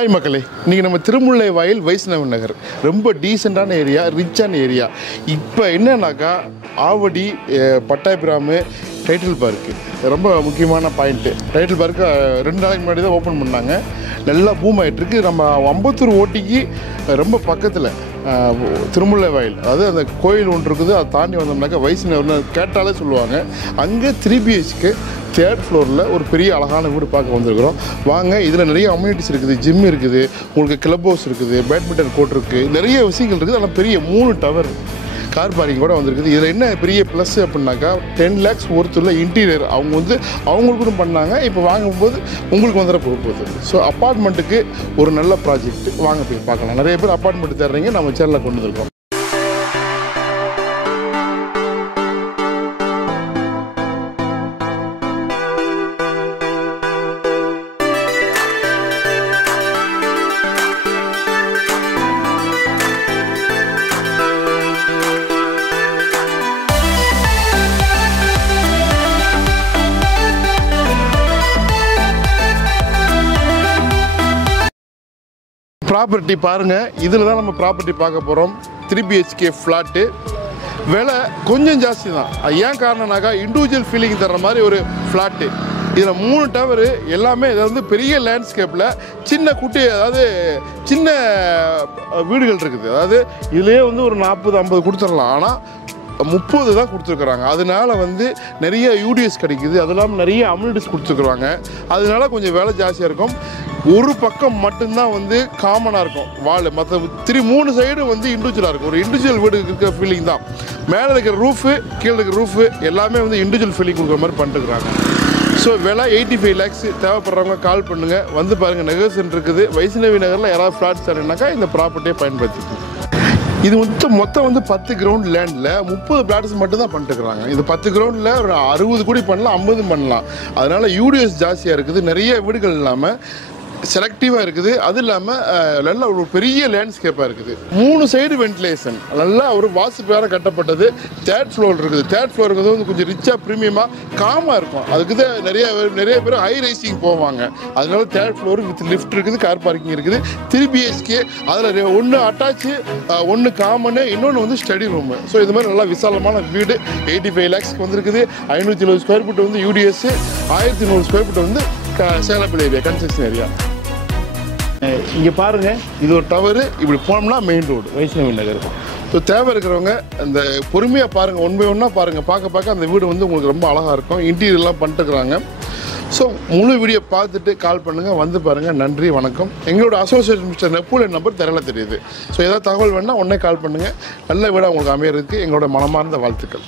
Hi மக்களே, இன்றைக்கி நம்ம திருமுல்லைவாயில் வைஷ்ணவ நகர் ரொம்ப டீசெண்டான ஏரியா, ரிச்சான ஏரியா. இப்போ என்னன்னாக்கா ஆவடி பட்டாபிராமு டைட்டில் பார்க்கு ரொம்ப முக்கியமான பாயிண்ட்டு. டைட்டில் பார்க்கு 2 நாளைக்கு முன்னாடி தான் ஓப்பன் பண்ணாங்க. நல்லா பூம் ஆகிட்டுருக்கு. நம்ம அம்பத்தூர் ஓட்டிக்கு ரொம்ப பக்கத்தில் திருமுல்லைவாயில், அதாவது அந்த கோயில் ஒன்று இருக்குது. அதை தாண்டி வந்தோம்னாக்கா வைஷ்ணவர்னு கேட்டாலே சொல்லுவாங்க. அங்கே 3 BHK 3rd ஃப்ளோரில் ஒரு பெரிய அழகான வீடு பார்க்க வந்திருக்கிறோம். வாங்க, இதில் நிறைய அம்யூனிட்டிஸ் இருக்குது. ஜிம் இருக்குது, உங்களுக்கு கிளப் ஹவுஸ் இருக்குது, பேட்மிண்டன் கோர்ட் இருக்குது, நிறைய விஷயங்கள் இருக்குது. ஆனால் பெரிய 3 டவர் கார் பார்க்கிங் கூட வந்திருக்குது. இதில் என்ன பெரிய ப்ளஸ் அப்படின்னாக்கா 10 lakhs ஒருத்தருள்ள இன்டீரியர் அவங்க அவங்களுக்கும் பண்ணாங்க. இப்போ வாங்கும்போது உங்களுக்கு வந்துட போகுது. ஸோ அப்பார்ட்மெண்ட்டுக்கு ஒரு நல்ல ப்ராஜெக்ட். வாங்க போய் பார்க்கலாம். நிறைய பேர் அப்பார்ட்மெண்ட் தர்றீங்க, நம்ம சேனலில் கொண்டு வந்துருக்கோம். ப்ராப்பர்ட்டி பாருங்கள், இதில் தான் நம்ம ப்ராப்பர்ட்டி பார்க்க போகிறோம். 3 BHK ஃப்ளாட்டு. விலை கொஞ்சம் ஜாஸ்தி தான். ஏன் காரணம்னாக்கா இண்டிவிஜுவல் ஃபீலிங் தர்ற மாதிரி ஒரு ஃப்ளாட்டு. இதில் 3 டவரு எல்லாமே இதை பெரிய லேண்ட்ஸ்கேப்பில் சின்ன குட்டி, அதாவது சின்ன வீடுகள் இருக்குது. அதாவது இதுலேயே ஒரு 40-50 கொடுத்துடலாம். ஆனால் 30 தான் கொடுத்துருக்குறாங்க. அதனால நிறைய யூடிஎஸ் கிடைக்குது. அது இல்லாமல் நிறைய அம்யூனிட்டிஸ் கொடுத்துருக்குறாங்க. அதனால கொஞ்சம் விலை ஜாஸ்தியாக இருக்கும். ஒரு பக்கம் மட்டும்தான் காமனாக இருக்கும் வால். மற்ற 3 சைடு இண்டிவிஜுவலாக இருக்கும். ஒரு இண்டிவிஜுவல் வீடு இருக்கிற ஃபீலிங் தான். மேலே இருக்கிற ரூஃபு, கீழே இருக்கிற ரூஃபு எல்லாமே இண்டிவிஜுவல் ஃபீலிங் கொடுக்குற மாதிரி பண்ணிட்டுருக்குறாங்க. ஸோ விலை 85 lakhs. தேவைப்படுறவங்க கால் பண்ணுங்கள், பாருங்கள். நெகோசியேஷன் இருக்குது. வைஷ்ணவி நகரில் யாராவது ஃப்ளாட்ஸ் தரேன்னாக்கா இந்த ப்ராப்பர்ட்டியை பயன்படுத்திக்கணும். இது மொத்தம் 10 கிரவுண்ட் லேண்டில் 30 பிளாட்ஸ் மட்டும் தான் பண்ணிட்டுருக்குறாங்க. இது 10 கிரவுண்டில் ஒரு 60 கோடி பண்ணலாம், 50 பண்ணலாம். அதனால் யூடிஎஸ் ஜாஸ்தியாக இருக்குது. நிறைய வீடுகள் இல்லாமல் செலக்டிவாக இருக்குது. அது இல்லாமல் நல்லா ஒரு பெரிய லேண்ட்ஸ்கேப்பாக இருக்குது. 3 சைடு வென்டிலேஷன் நல்லா ஒரு வாசு பேரம் கட்டப்பட்டது. 3rd ஃப்ளோர் இருக்குது. 3rd ஃப்ளோர் கொஞ்சம் ரிச்சாக ப்ரீமியமாக காமாக இருக்கும். அதுக்கு தான் நிறைய பேர் ஹை ரைசிங் போவாங்க. அதனால 3rd ஃப்ளோர் வித் லிஃப்ட் இருக்குது, கார் பார்க்கிங் இருக்குது. 3 BHK அதில் 1 அட்டாச்சு, 1 காமனு, இன்னொன்று ஸ்டடி ரூமு. ஸோ இது மாதிரி நல்லா விசாலமான வீடு 85 lakhsக்கு வந்திருக்குது. 570 square feet UDS, 1100 square feet saleable area, construction area. இங்கே பாருங்கள், இது ஒரு டவரு. இப்படி போனோம்னா main road Vaishnavi Nagar. So தேவை இருக்கிறவங்க அந்த பொறுமையாக பாருங்கள், 1 by 1 பாருங்கள். பார்க்க அந்த வீடு உங்களுக்கு ரொம்ப அழகாக இருக்கும். இன்டீரியர்லாம் பண்ணிட்டுருக்குறாங்க. ஸோ முழு வீடியோ பார்த்துட்டு கால் பண்ணுங்கள், பாருங்கள். நன்றி, வணக்கம். எங்களோட அசோசியேட் மிஸ்டர் நெப்போலியன் நம்பர் திரையில தெரியுது. ஸோ ஏதாவது தகவல் வேணால் உடனே கால் பண்ணுங்கள். நல்ல வீடாக உங்களுக்கு அமையறதுக்கு எங்களோட மனமார்ந்த வாழ்த்துக்கள்.